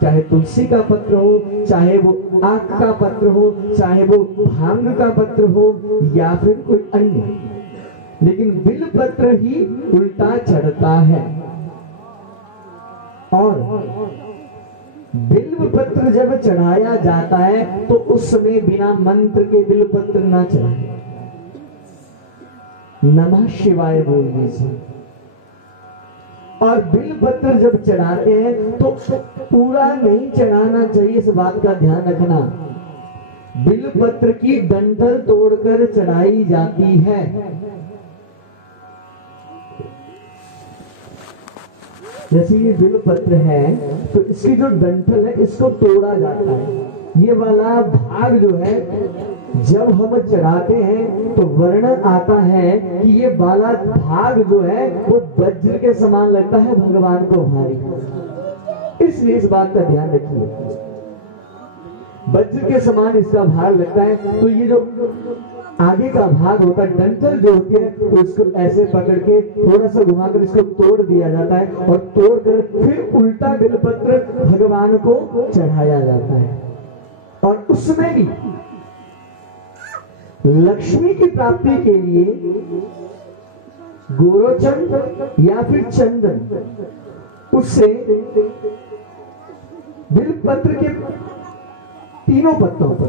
चाहे तुलसी का पत्र हो, चाहे वो आक का पत्र हो, चाहे वो भांग का पत्र हो या फिर कोई अन्य, लेकिन बिल पत्र ही उल्टा चढ़ता है। और बिल्व पत्र जब चढ़ाया जाता है तो उस समय बिना मंत्र के बिल्व पत्र ना चढ़ाए, नमः शिवाय बोलने से। और बिल पत्र जब चढ़ाते हैं तो पूरा नहीं चढ़ाना चाहिए, इस बात का ध्यान रखना। बिल पत्र की डंठल तोड़कर चढ़ाई जाती है। जैसे ये बिल पत्र है तो इसकी जो डंठल है इसको तोड़ा जाता है। ये वाला भाग जो है जब हम चढ़ाते हैं तो वर्णन आता है कि ये वाला भाग जो है वो वज्र के समान लगता है भगवान को भारी। इसलिए इस बात का ध्यान रखिए, वज्र के समान इसका भार लगता है। तो ये जो आगे का भाग होता है, डंठल जो होती है, तो इसको ऐसे पकड़ के थोड़ा सा घुमाकर इसको तोड़ दिया जाता है और तोड़कर फिर उल्टा बिलपत्र भगवान को चढ़ाया जाता है। और उसमें भी लक्ष्मी की प्राप्ति के लिए गोरोचन या फिर चंदन, उससे बिलपत्र के तीनों पत्तों पर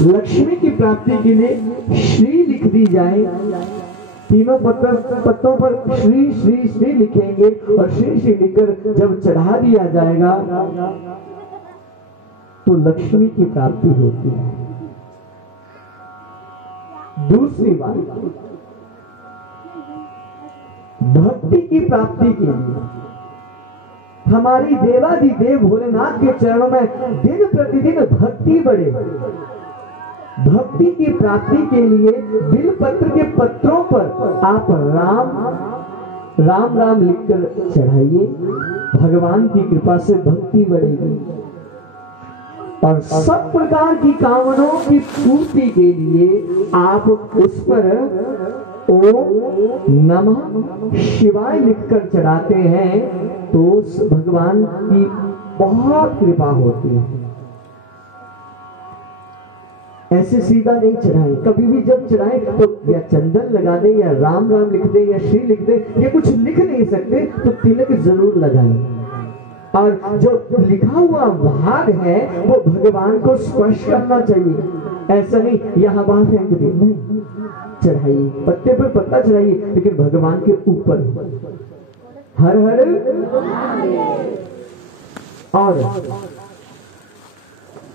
लक्ष्मी की प्राप्ति के लिए श्री लिख दी जाए। तीनों पत्तों पर श्री श्री श्री लिखेंगे और श्री श्री लिखकर जब चढ़ा दिया जाएगा तो लक्ष्मी की प्राप्ति होती है। दूसरी बात, भक्ति की प्राप्ति के लिए हमारी देवाधिदेव भोलेनाथ के चरणों में दिन प्रतिदिन भक्ति बढ़े। भक्ति की प्राप्ति के लिए बिलपत्र के पत्रों पर आप राम राम राम लिखकर चढ़ाइए, भगवान की कृपा से भक्ति बढ़ेगी। और सब प्रकार की कामनाओं की पूर्ति के लिए आप उस पर ओम नमः शिवाय लिखकर चढ़ाते हैं तो भगवान की बहुत कृपा होती है। ऐसे सीधा नहीं चढ़ाए, कभी भी जब चढ़ाए तो या चंदन लगा दे या राम राम लिख दे या श्री लिख दे, ये कुछ लिख नहीं सकते तो तिलक जरूर लगाए। और जो लिखा हुआ भाग है वो भगवान को स्पर्श करना चाहिए। ऐसा नहीं यहाँ वहां फेंक दे, नहीं, चढ़ाइए, पत्ते पर पत्ता चढ़ाइए लेकिन भगवान के ऊपर। हर हर। और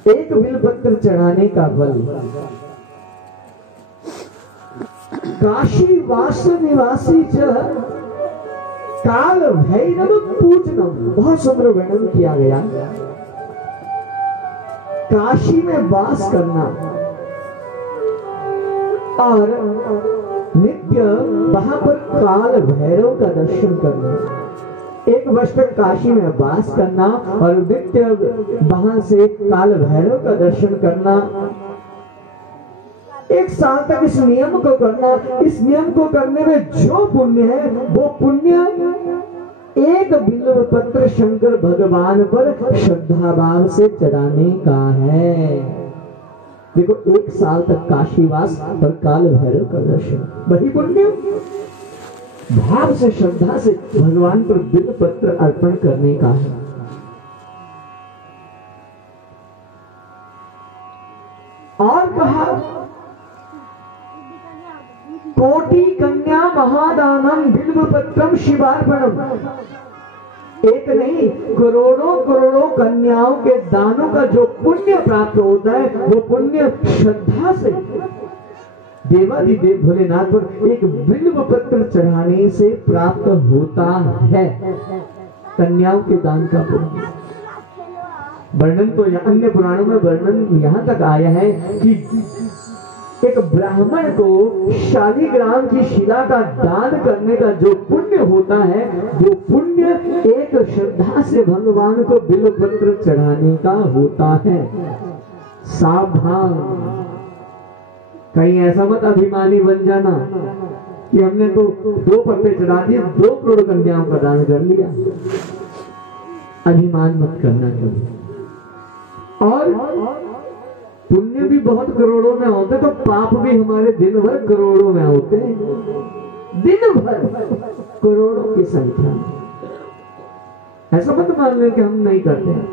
एक बिलपत्र चढ़ाने का बल काशी वास निवासी काल भैरव पूजनम, बहुत सुंदर वर्णन किया गया। काशी में वास करना और नित्य वहां पर काल भैरव का दर्शन करना, एक वर्ष तक काशी में वास करना और नित्य वहां से काल भैरव का दर्शन करना, एक साल तक इस नियम को करना। इस नियम को करने में जो पुण्य है वो पुण्य एक बिल्व पत्र शंकर भगवान पर श्रद्धा भाव से चढ़ाने का है। देखो, एक साल तक काशीवास और काल भैरव का दर्शन, वही पुण्य भाव से श्रद्धा से भगवान पर बिल्व पत्र अर्पण करने का है। और कहा कोटि कन्या महादानम बिल्व पत्रम शिवार्पणम। एक नहीं, करोड़ों करोड़ों कन्याओं के दानों का जो पुण्य प्राप्त होता है वो पुण्य श्रद्धा से देवाधिदेव भोलेनाथ पर एक बिल्व पत्र चढ़ाने से प्राप्त होता है। कन्याओं के दान का पुण्य वर्णन तो अन्य पुराणों में वर्णन यहां तक आया है कि एक ब्राह्मण को शालिग्राम की शिला का दान करने का जो पुण्य होता है वो पुण्य एक श्रद्धा से भगवान को बिल्व पत्र चढ़ाने का होता है। सावधान, कहीं ऐसा मत अभिमानी बन जाना कि हमने तो 2 पत्ते चढ़ा दिए, 2 करोड़ कन्याओं का दान कर लिया। अभिमान मत करना कभी। और पुण्य भी बहुत करोड़ों में होते तो पाप भी हमारे दिन भर करोड़ों में होते हैं, दिन भर करोड़ों की संख्या में। ऐसा मत मान लें कि हम नहीं करते हैं।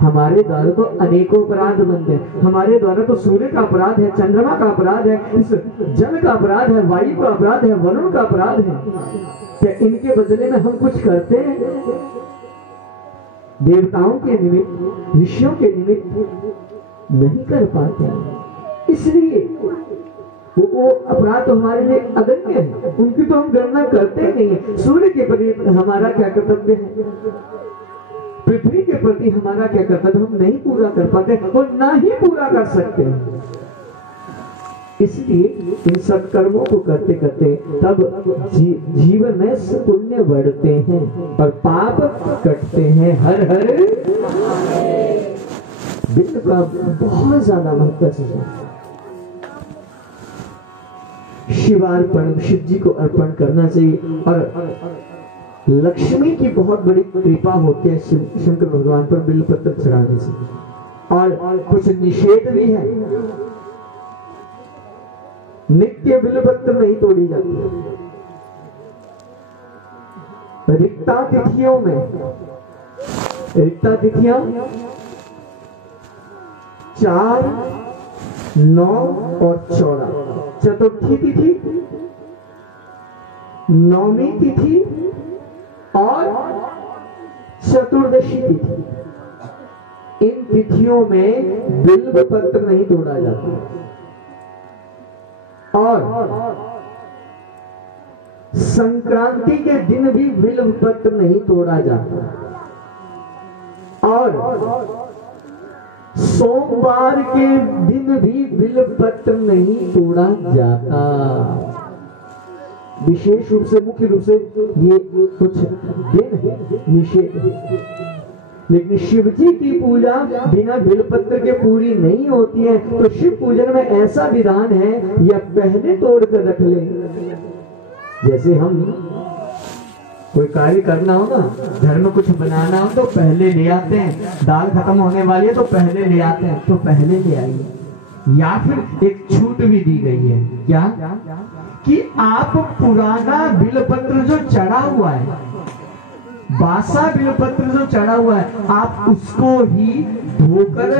हमारे द्वारा तो अनेकों अपराध बनते हैं। हमारे द्वारा तो सूर्य का अपराध है, चंद्रमा का अपराध है, इस जल का अपराध है, वायु का अपराध है, वरुण का अपराध है। क्या इनके बदले में हम कुछ करते हैं? देवताओं के निमित्त, ऋषियों के निमित्त नहीं कर पाते, इसलिए वो अपराध तो हमारे लिए अगण्य है। उनकी तो हम गणना करते नहीं है। सूर्य के प्रति हमारा क्या कर्तव्य है, पृथ्वी के प्रति हमारा क्या कर्तव्य, हम नहीं पूरा कर पाते और ना ही पूरा कर सकते हैं। इसलिए इन सत्कर्मों को करते करते तब जीवन में पुण्य बढ़ते हैं और पाप कटते हैं। हर हर बिल्व का बहुत ज्यादा महत्व है। शिवार्पण, शिव जी को अर्पण करना चाहिए। और लक्ष्मी की बहुत बड़ी कृपा होती है शंकर भगवान पर बिल्वपत्र चढ़ाने से। और कुछ निषेध भी है, नित्य बिल्वपत्र नहीं तोड़ी जाती। रिक्ता तिथियों में, रिक्ता तिथियां 4, 9 और 14, चतुर्थी तिथि, नौमी तिथि और चतुर्दशी तिथि, इन तिथियों में बिल्वपत्र नहीं तोड़ा जाता। और संक्रांति के दिन भी बिल्वपत्र नहीं तोड़ा जाता। और सोमवार के दिन भी बिल्वपत्र नहीं तोड़ा जाता। विशेष रूप से, मुख्य रूप से ये कुछ दिन है निषेध। लेकिन शिव जी की पूजा बिना बिल्वपत्र के पूरी नहीं होती है। तो शिव पूजन में ऐसा विधान है, या पहले तोड़ कर रख ले। जैसे हम कोई कार्य करना हो ना, घर में कुछ बनाना हो तो पहले ले आते हैं। दाल खत्म होने वाली है तो पहले ले आते हैं, तो पहले ले आइए। या फिर एक छूट भी दी गई है, क्या कि आप पुराना बिल्वपत्र जो चढ़ा हुआ है, बासा बिल्वपत्र जो चढ़ा हुआ है, आप उसको ही धोकर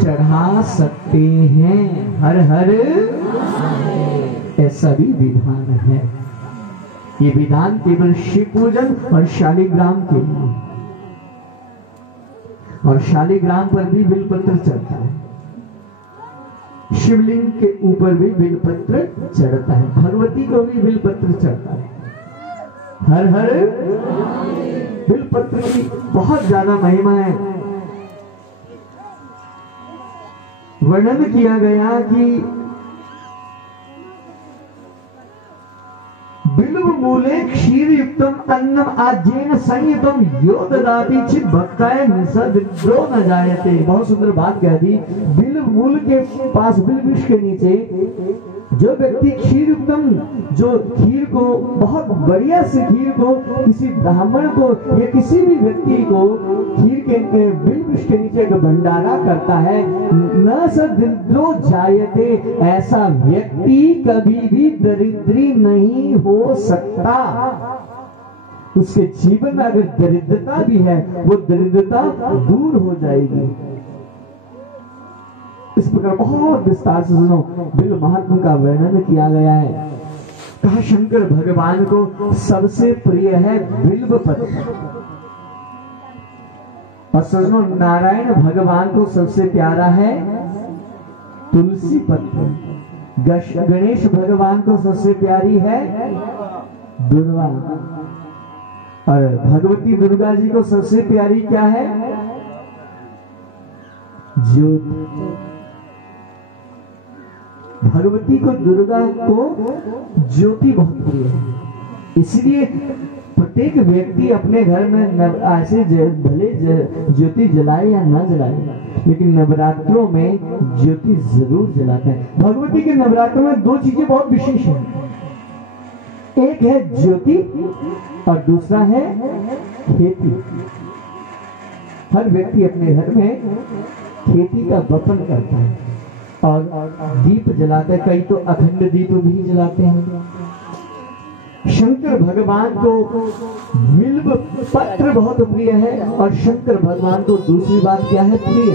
चढ़ा सकते हैं। हर हर ऐसा भी विधान है। ये विधान केवल शिव पूजन और शालिग्राम के लिए। और शालिग्राम पर भी बिल्वपत्र चढ़ता है, शिवलिंग के ऊपर भी बिल्वपत्र चढ़ता है, भगवती को भी बिल्वपत्र चढ़ता है। हर हर बिल्वपत्र की बहुत ज्यादा महिमा है। वर्णन किया गया कि बिल्व मूले क्षीर युक्तम अन्नम आज्येन संयुतम यो ददाति चित भक्ताय निसद्रो न जायते। बहुत सुंदर बात कह दी। बिल्व मूल के पास, बिल्व वृक्ष के नीचे जो व्यक्ति क्षीर युक्तम, जो खीर को, बहुत बढ़िया से खीर को किसी ब्राह्मण को या किसी भी व्यक्ति को खीर के बिल्व वृक्ष के नीचे भंडारा करता है, न सदरिद्रो जायते, ऐसा व्यक्ति कभी भी दरिद्री नहीं हो सकता। उसके जीवन में अगर दरिद्रता भी है, वो दरिद्रता दूर हो जाएगी। इस प्रकार बहुत विस्तार से सुनो, बिल्व महात्मा का वर्णन किया गया है। कहा शंकर भगवान को सबसे प्रिय है बिल्वपत्र। और सुनो, नारायण भगवान को सबसे प्यारा है तुलसी पत्र। गणेश भगवान को सबसे प्यारी है दुर्वा। और भगवती दुर्गा जी को सबसे प्यारी क्या है? ज्योति। भगवती को, दुर्गा को ज्योति बहुत प्रिय है। इसलिए प्रत्येक व्यक्ति अपने घर में ऐसे भले ज्योति जलाए या ना जलाए, लेकिन नवरात्रों में ज्योति जरूर जलाते हैं। भगवती के नवरात्रों में दो चीजें बहुत विशेष हैं। एक है ज्योति और दूसरा है खेती। हर व्यक्ति अपने घर में खेती का वपन करता है और दीप जलाते हैं। कई तो अखंड दीप भी जलाते हैं। शंकर भगवान को बिल्व पत्र बहुत प्रिय है। और शंकर भगवान को दूसरी बात क्या है प्रिय?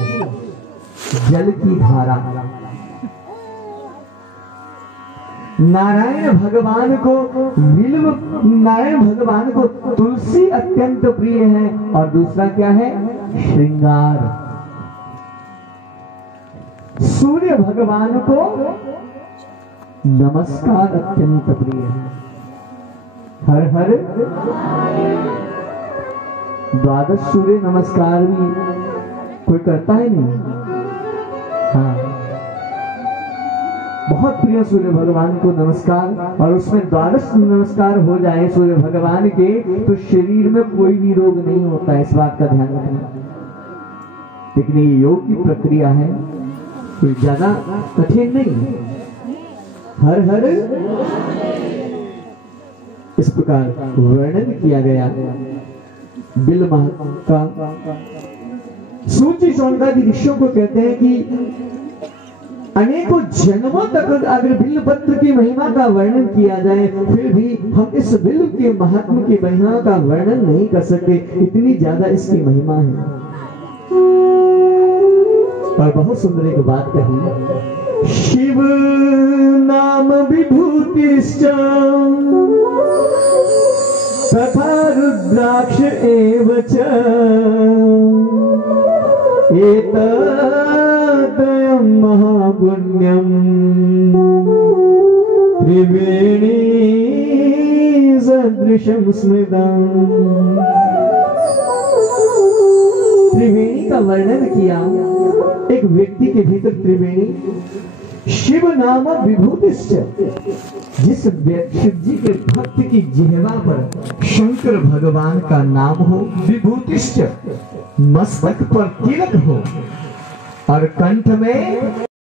जल की धारा। नारायण भगवान को बिल्व, नारायण भगवान को तुलसी अत्यंत प्रिय है। और दूसरा क्या है? श्रृंगार। सूर्य भगवान को नमस्कार अत्यंत प्रिय है। हर हर द्वादश सूर्य नमस्कार भी कोई करता है नहीं। हाँ, बहुत प्रिय सूर्य भगवान को नमस्कार, और उसमें द्वादश नमस्कार हो जाए सूर्य भगवान के तो शरीर में कोई भी रोग नहीं होता है, इस बात का ध्यान रखना। लेकिन ये योग की प्रक्रिया है, कोई ज्यादा कठिन नहीं है। हर हर इस प्रकार वर्णन किया गया बिल का। सूची शौनकादि ऋषियों को कहते हैं कि अनेकों जन्मों तक अगर बिल्व पत्र की महिमा का वर्णन किया जाए फिर भी हम इस बिल्व के महात्म की महिमा का वर्णन नहीं कर सकते, इतनी ज्यादा इसकी महिमा है। और बहुत सुंदर एक बात कही, शिव नाम विभूतिश्च तथा रुद्राक्ष एव च एतद्वयं महापुण्यं त्रिवेणी सदृशं स्मृतम्। त्रिवेणी का वर्णन किया, एक व्यक्ति के भीतर त्रिवेणी। शिव नाम विभूतिश्च, जिस शिव जी के भक्त की जिह्वा पर शंकर भगवान का नाम हो, विभूतिश्च मस्तक पर तिलक हो और कंठ में